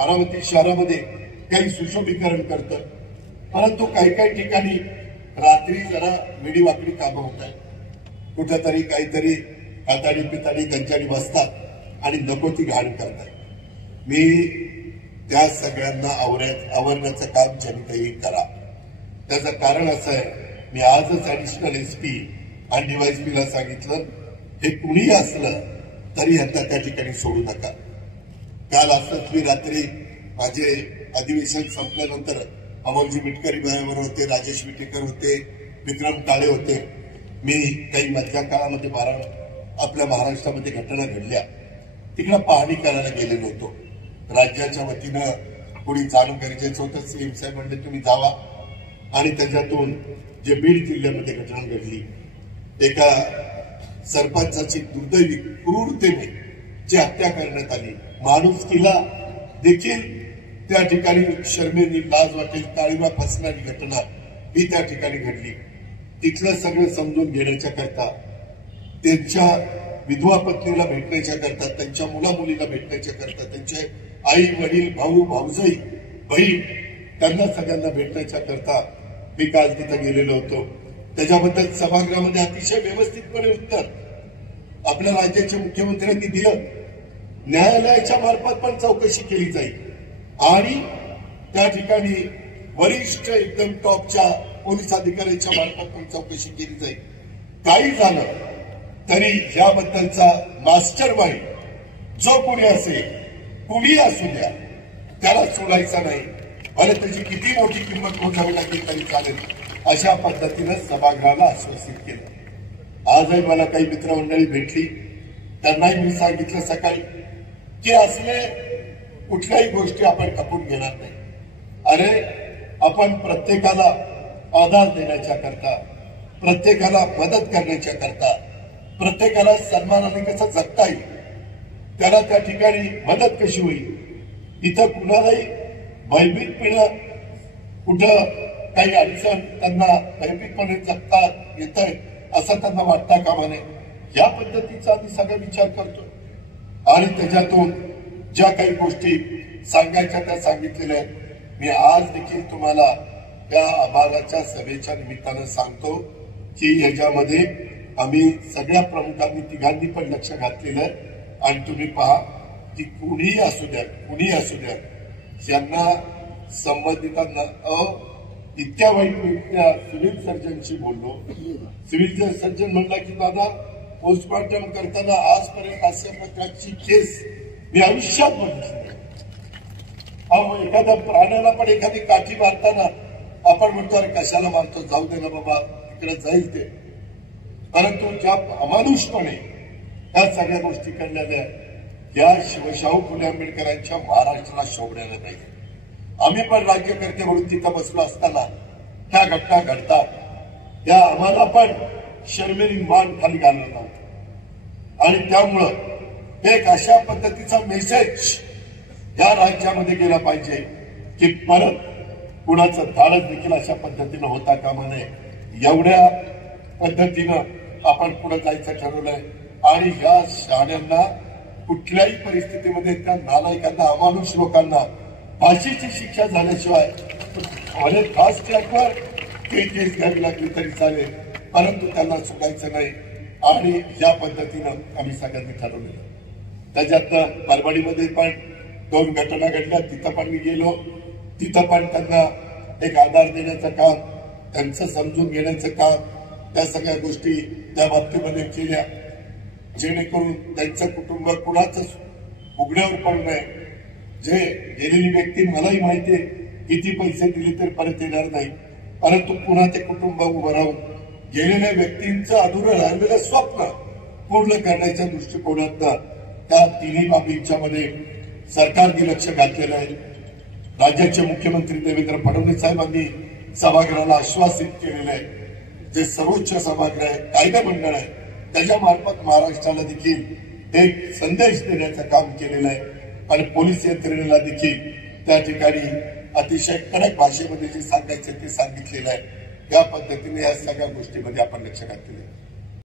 बारामती शहरामध्ये काही सुशोभीकरण करतं, परंतु काही काही ठिकाणी रात्री जरा वेडीवाकडी कामं होत आहेत। कुठेतरी काहीतरी हाताडी पिताडी गंजाडी बसतात आणि नको ती घाण करतात। मी त्या सगळ्यांना आवरण्याचं काम जनतेही करा। त्याचं कारण असं आहे, मी आजच ऍडिशनल एसपी आणि डीवायएसपीला सांगितलं, हे कुणीही असलं तरी यांना त्या ठिकाणी सोडू नका। काल असंच मी रात्री माझे अधिवेशन संपल्यानंतर अमोलजी मिटकरी बरोबर होते, राजेश विटेकर होते, विक्रम काळे होते। मी काही मधल्या काळामध्ये आपल्या महाराष्ट्रामध्ये घटना घडल्या, तिकडे पाहणी करायला गेलेलो होतो। राज्याच्या वतीनं कोणी जाणं गरजेचं होतं। सीएम साहेब म्हणले तुम्ही जावा, आणि त्याच्यातून जे बीड जिल्ह्यामध्ये घटना घडली, एका सरपंचाची दुर्दैवी क्रूरतेने जी हत्या करण्यात आली, माणुसकीला देखील त्या ठिकाणी शर्मेने लाज वाटेल ताळीमा फसणारी घटना ही त्या ठिकाणी घडली। तिथलं सगळं समजून घेण्याच्या करता, त्यांच्या विधवा पत्नीला भेटण्याच्या करता, त्यांच्या मुला मुलीला भेटण्याच्या करता, त्यांचे आई वडील भाऊ भाऊजाई बहीण त्यांना सगळ्यांना भेटण्याच्या करता मी काल तिथं गेलेलो होतो। त्याच्याबद्दल सभागृहामध्ये अतिशय व्यवस्थितपणे उत्तर आपल्या राज्याचे मुख्यमंत्र्यांनी दिलं। न्यायालयाच्या मार्फत पण चौकशी केली जाईल आणि त्या ठिकाणी वरिष्ठ एकदम टॉपच्या पोलीस अधिकाऱ्यांच्या मार्फत पण चौकशी केली जाईल। काही झालं तरी याबद्दलचा मास्टर माइंड जो कोणी असेल, कुणी असू द्या, त्याला सोडायचा नाही, भले त्याची किती मोठी किंमत मोजावी लागली तरी चालेल, अशा पद्धतीनं सभागृहाला आश्वासित केलं। आजही मला काही मित्रमंडळी भेटली, त्यांनाही मी सांगितलं सकाळी की असले कुठल्याही गोष्टी आपण खपून घेणार नाही। अरे, आपण प्रत्येकाला आधार देण्याच्या करता, प्रत्येकाला मदत करण्याच्या करता, प्रत्येकाला सन्मानाने कसं जगता येईल, त्याला त्या ठिकाणी मदत कशी होईल, इथं कुणालाही भयभीतपणे कुठं काही अडचण त्यांना भयभीतपणे जगता येत आहे असं त्यांना वाटता कामा नये, या पद्धतीचा आम्ही सगळा विचार करतो। आणि त्याच्यातून ज्या काही गोष्टी सांगायच्या त्या सांगितलेल्या आहेत। मी आज देखील तुम्हाला त्या आभाराच्या सभेच्या निमित्तानं सांगतो की याच्यामध्ये आम्ही सगळ्या प्रमुखांनी तिघांनी पण लक्ष घातलेलं आहे। आणि तुम्ही पहा की कुणीही असू द्या, यांना संबंधितांना इतक्या वाईट व्यक्त्या सिव्हिल सर्जनशी बोललो। सिव्हिल सर्जन म्हणला की दादा, पोस्टमॉर्टम करताना आजपर्यंत अशा प्रकारची केस मी आयुष्यात बघितली। एखाद्या प्राण्याला पण एखादी काठी मारताना आपण म्हणतो अरे कशाला मारतो, जाऊ दे ना बाबा, तिकडे जाईल ते, परंतु ज्या अमानुषपणे या सगळ्या गोष्टी करण्यात या शिवशाहू फुले आंबेडकरांच्या महाराष्ट्राला शोभण्याला पाहिजे। आम्ही पण राज्यकर्ते म्हणून तिथं बसलो असताना त्या घटना घडतात, त्या आम्हाला पण शर्मेने मान खाली घाललं नव्हतं। आणि त्यामुळं एक अशा पद्धतीचा मेसेज या राज्यामध्ये गेला पाहिजे की परत कुणाचं धाडस देखील अशा पद्धतीनं होता कामा नये। एवढ्या पद्धतीनं आपण पुढे जायचं ठरवलंय आणि या शहाण्यांना कुठल्याही परिस्थितीमध्ये, त्या नालायकांना, अमानुष लोकांना फाशीची शिक्षा झाल्याशिवाय भले फास्ट ट्रॅकवर केस घ्यावी लागली तरी चालेल, परंतु त्यांना सोडायचं नाही। आणि या पद्धतीनं आम्ही सगळ्यांनी ठरवलेलं। त्याच्यात परभणीमध्ये पण 2 घटना घडल्या, तिथं पण मी गेलो, तिथं पण त्यांना एक आधार देण्याचं काम, त्यांचं समजून घेण्याचं काम, त्या सगळ्या गोष्टी त्या बाबतीमध्ये केल्या, जेणेकरून त्यांचं कुटुंब कुणाचं उघड्यावर पडू नये। जे गेलेली व्यक्ती मलाही माहिती आहे किती पैसे दिले तर परत येणार नाही, परंतु पुन्हा ते कुटुंब उभं राहून गेलेल्या व्यक्तींचं अधुरं राहिलेलं स्वप्न पूर्ण करण्याच्या दृष्टिकोनातनं त्या तिन्ही बाबींच्या मध्ये सरकारने लक्ष घातलेलं आहे। राज्याचे मुख्यमंत्री देवेंद्र फडणवीस साहेबांनी सभागृहाला आश्वासित केलेलं आहे, जे सर्वोच्च सभागृह आहे, कायदा मंडळ आहे, त्याच्या मार्फत महाराष्ट्राला देखील एक संदेश देण्याचं काम केलेलं आहे। आणि पोलीस यंत्रणेला देखील त्या ठिकाणी अतिशय कडक भाषेमध्ये जे सांगायचं ते सांगितलेलं आहे। या पद्धतीने या सगळ्या गोष्टीमध्ये आपण लक्ष घातलेलं आहे।